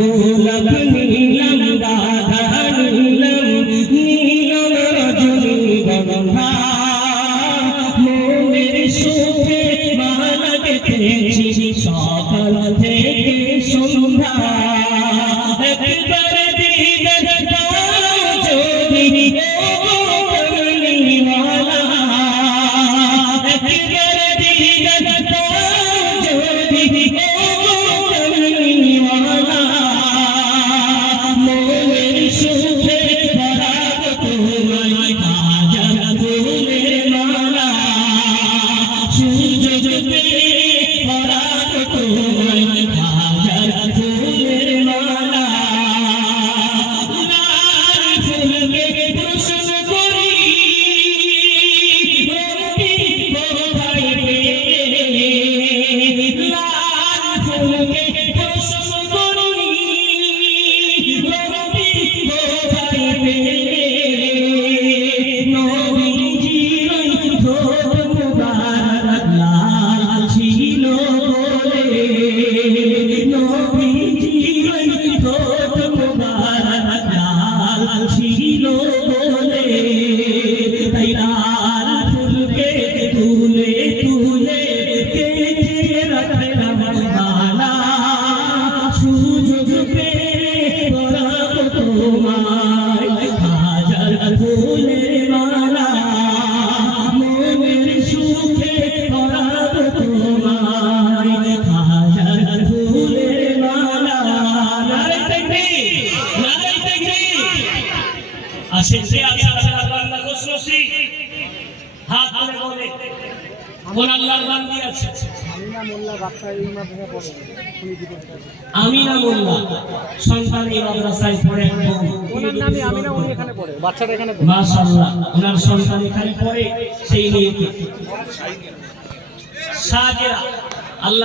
গোলাপ নীলম রাধা নীলম নীলম রজনীগন্ধা মনের সুখে মালা গেঁথেছি সকাল থেকে সন্ধ্যা একবার দিদার দাও যদি ও কমলিওয়ালা একবার দিদার দাও যদি ও কমলিওয়ালা মনের সুখে পরাগ তোমায় হাজার ফুলের মালা সুযোগ পেয়ে পরাগ তোমায় হাজার ফুলের মালা লাল ফুলকে প্রশ্ন করি রবি কোথায় পেলে লাল ফুলকে প্রশ্ন করি রবি কোথায় পেলে নবীজির ঠোঁট মুবারক লাল ছিল বলে নবীজির ঠোঁট মুবারক লাল ছিল বলে তাই লাল ফুলকে তুলে তুলে কেটে রাখলাম মালা সুযোগ পেলে পরাব তোমায় হাজার ফুলের মালা মনের সুখে পরাব তোমায় হাজার ফুলের মালা নারে তাকবীর নারে তাকবীর আসেন যে আল্লাহর বান্দা খুশনসি হাত ধরে বলে কোন আল্লাহর বান্দা আছে আমিনা মোল্লা বাচ্চা এই মাদ্রাসায় পড়ে উনি কি করতে আমিনা মোল্লা সন্তান এই মাদ্রাসায় পড়ে ওনার নামই আমিনা উনি এখানে পড়ে বাচ্চাটা এখানে পড়ে মাশাআল্লাহ ওনার সন্তান এখানে পড়ে সেই নিয়ে শাকিরা আল্লাহ